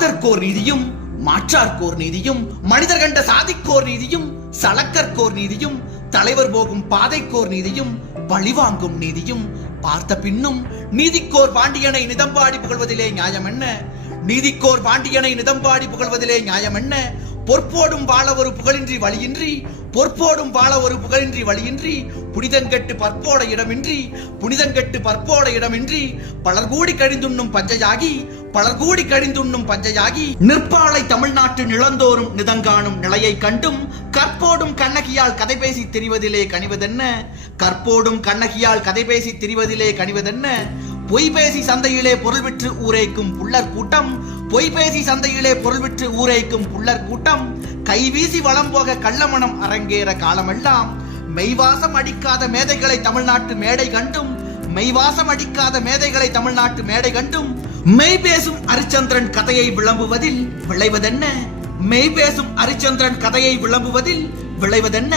மாதர்க்கோர் நீதியும் மாற்றார்க்கோர் நீதியும் மனிதர் கண்ட சாதிக்கோர் நீதியும் சலக்கற்கோர் நீதியும் தலைவர் போகும் பாதைக்கோர் நீதியும் பழிவாங்கும் நீதியும் பார்த்த பின்னும் நீதிக்கோர் பாண்டியனை நிதம்பாடி புகழ்வதிலே நியாயம் என்ன? நீதிக்கோர் பாண்டியனை நிதம்பாடி புகழ்வதிலே நியாயம் என்ன? பொற்போடும் வாழ ஒரு புகழின்றி வழியின்றி பொற்போடும் வாழ ஒரு புகழின்றி வழியின்றி புனிதங்கெட்டு பற்போட இடமின்றி புனிதங்கெட்டு பற்போட இடமின்றி பலர் கூடி கழிந்துண்ணும் பஞ்சையாகி பலர் கூடி கழிந்துண்ணும் பஞ்சையாகி நிற்பாலை தமிழ்நாட்டு நிலந்தோறும் நிதங்காணும் நிலையை கண்டும் கற்போடும் கண்ணகியால் கதை பேசி திரிவதிலே கனிவதென்ன? கற்போடும் கண்ணகியால் கதை பேசி திரிவதிலே கனிவதென்ன? பொய் பேசி சந்தையிலே பொருள் விற்று ஊரேக்கும் புள்ளர் கூட்டம் பொய் பேசி சந்தையிலே பொருள் விற்று ஊரேக்கும் புள்ளர் கூட்டம் கைவீசி வளம் போக கள்ளமணம் அரங்கேற காலமெல்லாம் மெய்வாசம் அடிக்காத மேதைகளை தமிழ்நாட்டு மேடை கண்டும் மெய்வாசம் அடிக்காத மேதைகளை தமிழ்நாட்டு மேடை கண்டும் மெய் பேசும் அரிச்சந்திரன் கதையை விளம்புவதில் விளைவதென்ன? மெய் பேசும் அரிச்சந்திரன் கதையை விளம்புவதில் விளைவதென்ன?